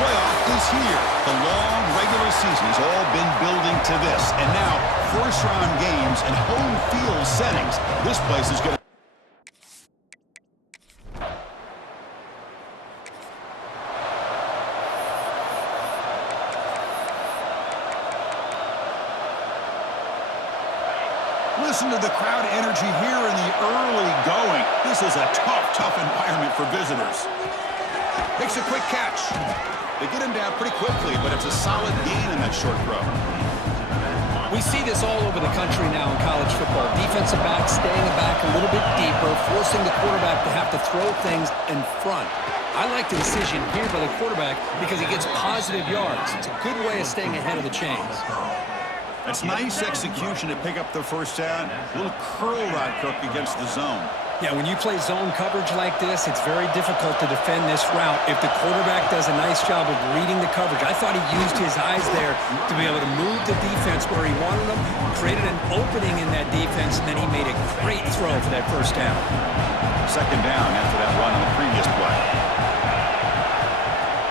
playoff is here. The long regular season has all been building to this. And now, first-round games and home field settings. This place is going to... Listen to the crowd energy here in the early going. This is a tough environment for visitors. Makes a quick catch. They get him down pretty quickly, but it's a solid gain in that short throw. We see this all over the country now in college football. Defensive backs staying back a little bit deeper, forcing the quarterback to have to throw things in front. I like the decision here by the quarterback because he gets positive yards. It's a good way of staying ahead of the chains. That's nice execution to pick up the first down. A little curl route cook against the zone. Yeah, when you play zone coverage like this, it's very difficult to defend this route if the quarterback does a nice job of reading the coverage. I thought he used his eyes there to be able to move the defense where he wanted them, created an opening in that defense, and then he made a great throw for that first down. Second down after that run on the previous play.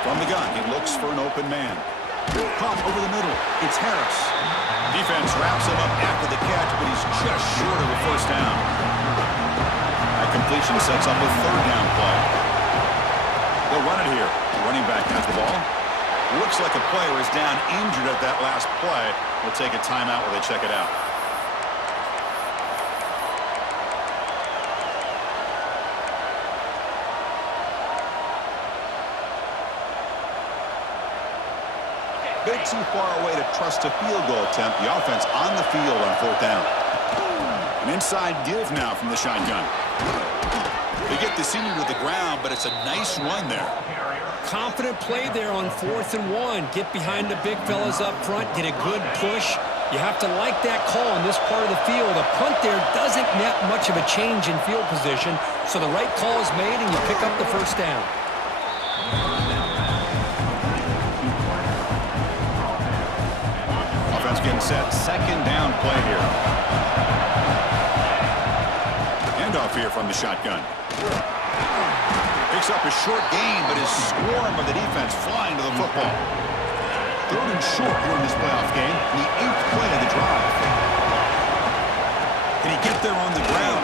From the gun, he looks for an open man. Pump over the middle. It's Harris. Defense wraps him up after the catch, but he's just short of the first down. That completion sets up a third down play. They'll run it here. The running back has the ball. Looks like a player is down injured at that last play. We'll take a timeout while they check it out. Bit too far away to trust a field goal attempt. The offense on the field on fourth down. An inside give now from the shotgun. They get the senior to the ground, but it's a nice run there. Confident play there on 4th and 1. Get behind the big fellas up front, get a good push. You have to like that call in this part of the field. A punt there doesn't net much of a change in field position, so the right call is made and you pick up the first down. Offense getting set. Second down play here. Handoff here from the shotgun. Picks up a short gain, but his swarm of the defense flying to the football. Third and short here in this playoff game. The 8th play of the drive. Can he get there on the ground?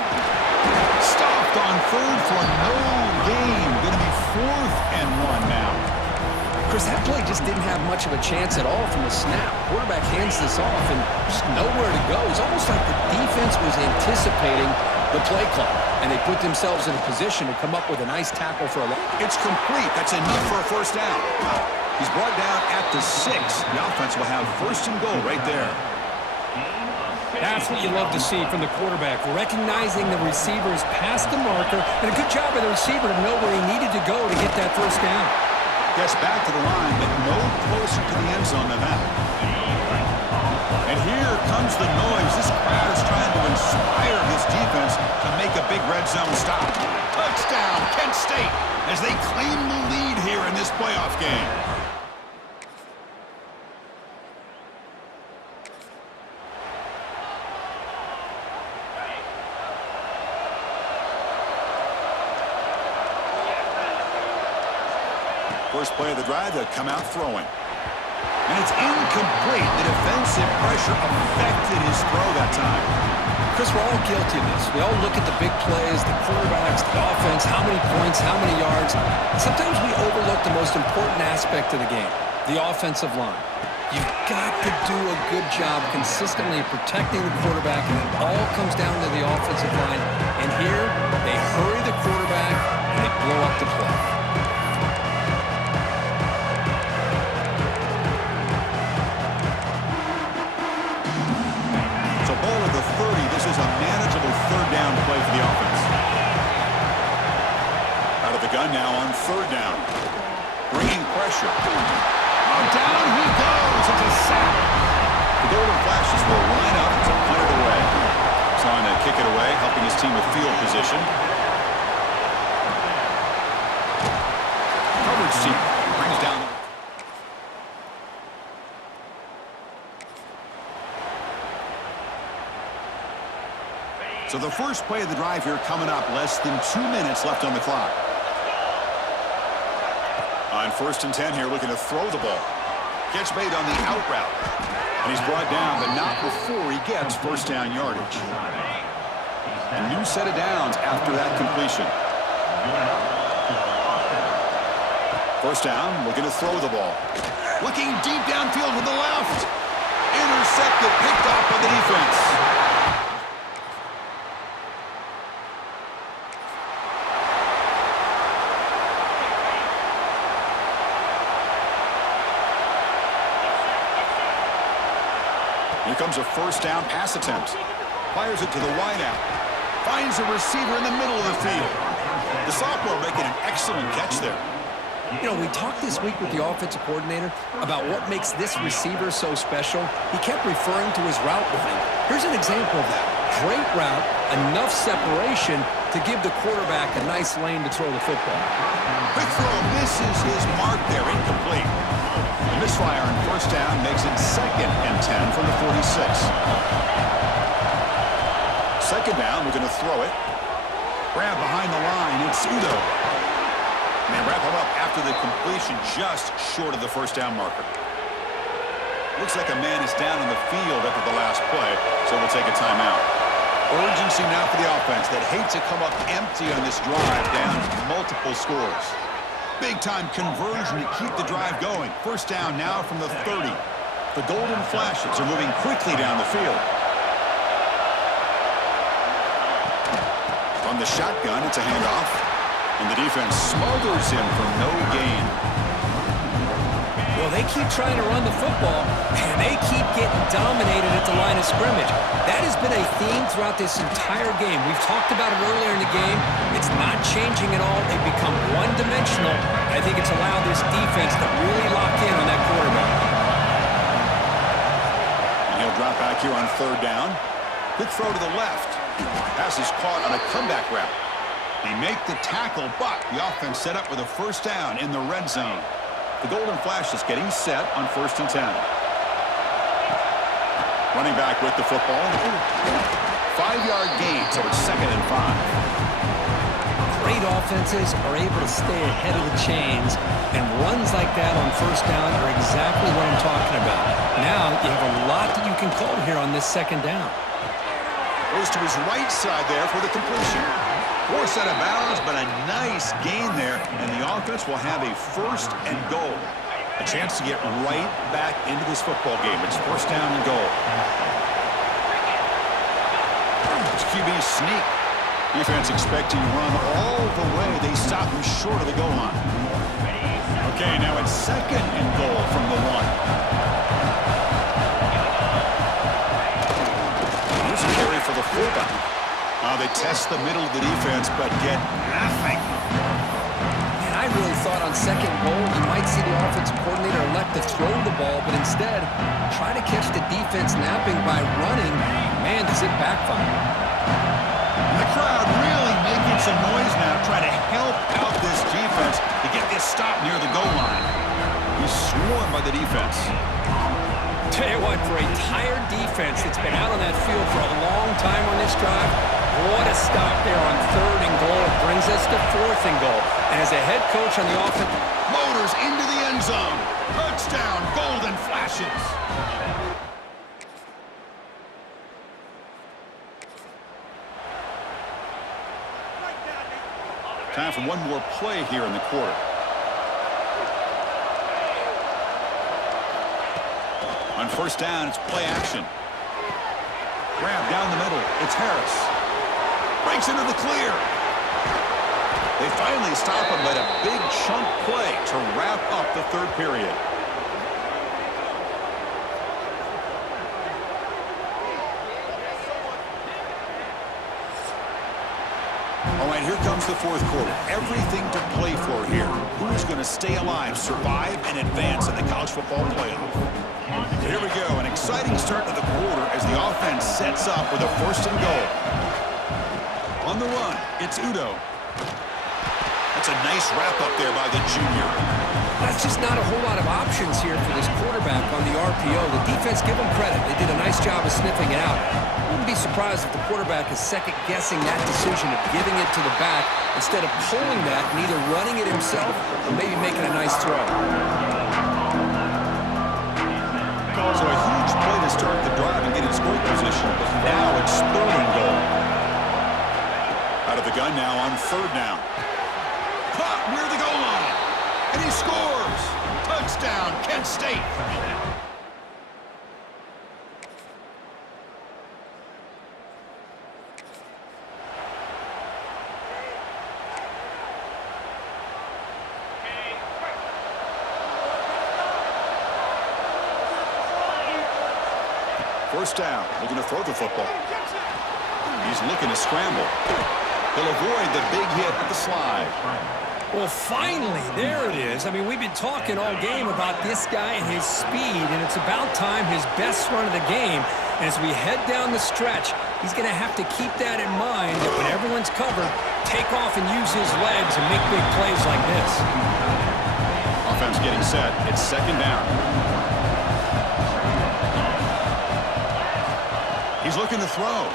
Stopped on third for no gain. Going to be 4th and 1 now. Chris, that play just didn't have much of a chance at all from the snap. Quarterback hands this off and just nowhere to go. It's almost like the defense was anticipating the play call, and they put themselves in a position to come up with a nice tackle for a long. It's complete. That's enough for a first down. He's brought down at the 6. The offense will have first and goal right there. That's what you love to see from the quarterback, recognizing the receivers past the marker, and a good job by the receiver to know where he needed to go to get that first down. Gets back to the line, but no closer to the end zone than that. And here comes the noise. This crowd is trying to inspire this defense to make a big red zone stop. Touchdown, Kent State, as they claim the lead here in this playoff game. First play of the drive, they'll come out throwing. And it's incomplete. The defensive pressure affected his throw that time. Chris, we're all guilty of this. We all look at the big plays, the quarterbacks, the offense, how many points, how many yards. Sometimes we overlook the most important aspect of the game, the offensive line. You've got to do a good job consistently protecting the quarterback, and it all comes down to the offensive line. And here, they hurry the quarterback, and they blow up the play. This is a manageable third down play for the offense. Out of the gun now on third down. Bringing pressure. Oh, down he goes. It's a sack. The Golden Flashes will line up to punt it away. Trying to kick it away, helping his team with field position. Coverage team brings down the... So the first play of the drive here coming up, less than 2 minutes left on the clock. On 1st and 10 here, looking to throw the ball. Catch made on the out route. And he's brought down, but not before he gets first down yardage. A new set of downs after that completion. First down, looking to throw the ball. Looking deep downfield with the left. Intercepted, picked off by the defense. Here comes a first down pass attempt. Fires it to the wideout. Finds a receiver in the middle of the field. The sophomore making an excellent catch there. You know, we talked this week with the offensive coordinator about what makes this receiver so special. He kept referring to his route running. Here's an example of that. Great route, enough separation to give the quarterback a nice lane to throw the football. Quick throw misses his mark there, incomplete. The misfire on first down makes it 2nd and 10 from the 46. Second down, we're going to throw it. Grab behind the line, it's Udo. And they wrap him up after the completion just short of the first down marker. Looks like a man is down in the field after the last play, so we'll take a timeout. Urgency now for the offense that hates to come up empty on this drive, down multiple scores. Big-time conversion to keep the drive going. First down now from the 30. The Golden Flashes are moving quickly down the field. From the shotgun, it's a handoff. And the defense smothers him for no gain. Well, they keep trying to run the football, and they keep getting dominated at the line of scrimmage. That has been a theme throughout this entire game. We've talked about it earlier in the game. It's not changing at all. They've become one-dimensional. I think it's allowed this defense to really lock in on that quarterback. And he'll drop back here on 3rd down. Quick throw to the left. Pass is caught on a comeback route. They make the tackle, but the offense set up with a first down in the red zone. The Golden Flash is getting set on 1st and 10. Running back with the football. 5-yard gain, so it's 2nd and 5. Great offenses are able to stay ahead of the chains, and runs like that on first down are exactly what I'm talking about. Now you have a lot that you can call here on this 2nd down. Goes to his right side there for the completion. Forced out of bounds, but a nice gain there, and the offense will have a 1st and goal. A chance to get right back into this football game. It's 1st down and goal. It's QB sneak. Defense expecting run all the way. They stop him short of the goal line. Okay, now it's 2nd and goal from the 1. Here's a carry for the fullback. They test the middle of the defense, but get nothing. Man, I really thought on 2nd goal you might see the offensive coordinator elect to throw the ball, but instead try to catch the defense napping by running. Man, does it backfire. And the crowd really making some noise now, trying to help out this defense to get this stop near the goal line. He's swarmed by the defense. Tell you what, for a tired defense that's been out on that field for a long time on this drive, what a stop there on 3rd and goal. It brings us to 4th and goal. And as a head coach on the offense, motors into the end zone. Touchdown, Golden Flashes. Time for one more play here in the quarter. On 1st down, it's play action. Grab down the middle. It's Harris. Breaks into the clear. They finally stop him, but a big chunk play to wrap up the 3rd period. All right, here comes the 4th quarter. Everything to play for here. Who's going to stay alive, survive, and advance in the college football playoff? Here we go, an exciting start to the quarter as the offense sets up with a 1st and goal. On the run, it's Udo. That's a nice wrap-up there by the junior. that's just not a whole lot of options here for this quarterback on the RPO. The defense, give them credit. They did a nice job of sniffing it out. Wouldn't be surprised if the quarterback is second-guessing that decision of giving it to the back instead of pulling that and either running it himself or maybe making a nice throw. So a huge play to start the drive and get in scoring position, but now it's third and goal. Out of the gun now on third down. Caught near the goal line, and he scores! Touchdown, Kent State! First down, looking to throw the football. He's looking to scramble. He'll avoid the big hit at the slide. Well, finally, there it is. I mean, we've been talking all game about this guy and his speed, and it's about time his best run of the game. And as we head down the stretch, he's going to have to keep that in mind that when everyone's covered, take off and use his legs and make big plays like this. Offense getting set. It's second down. He's looking to throw.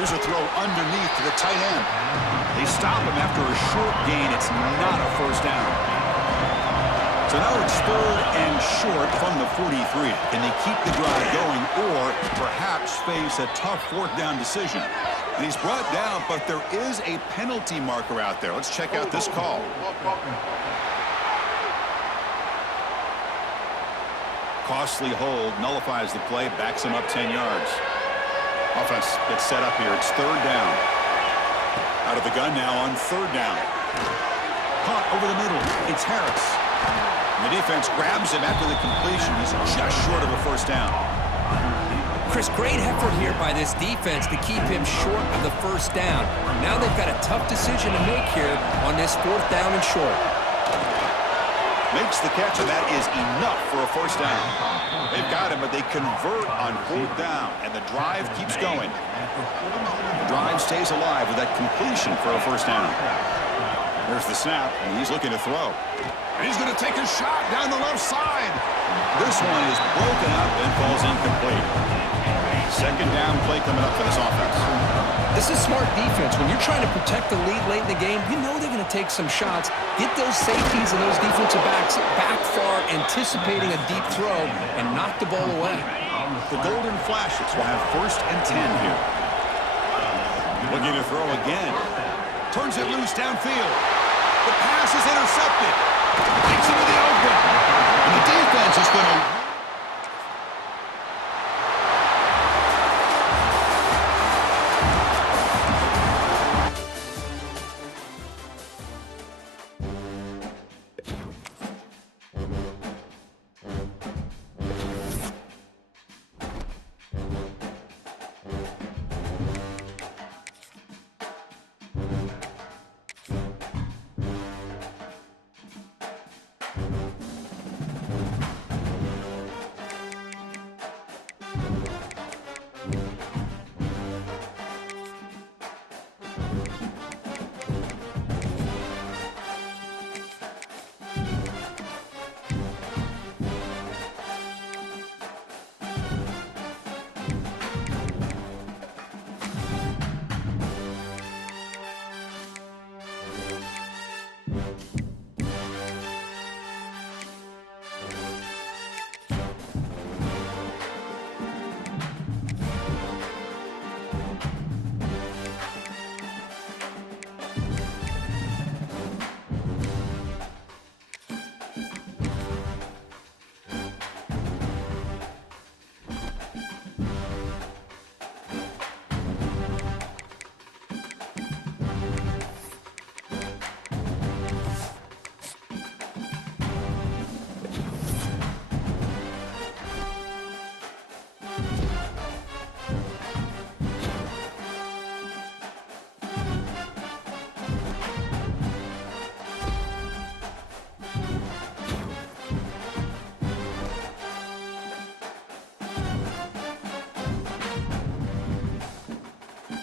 Here's a throw underneath to the tight end. They stop him after a short gain. It's not a first down. So now it's third and short from the 43. Can they keep the drive going or perhaps face a tough fourth down decision? And he's brought down, but there is a penalty marker out there. Let's check out this call. Costly hold, nullifies the play, backs him up 10 yards. Offense gets set up here. It's third down. Out of the gun now on third down. Caught over the middle. It's Harris. And the defense grabs him after the completion. He's just short of a first down. Chris, great effort here by this defense to keep him short of the first down. Now they've got a tough decision to make here on this fourth down and short. Makes the catch, and that is enough for a first down. They've got him, but they convert on fourth down, and the drive keeps going. The drive stays alive with that completion for a first down. There's the snap, and he's looking to throw. And he's going to take a shot down the left side. This one is broken up and falls incomplete. Second down play coming up for this offense. This is smart defense. When you're trying to protect the lead late in the game, you know they're going to take some shots, get those safeties and those defensive backs back far, anticipating a deep throw, and knock the ball away. The Golden Flashes will have first and 10 here. Looking to throw again. Turns it loose downfield. The pass is intercepted. Takes it to the open. And the defense is going to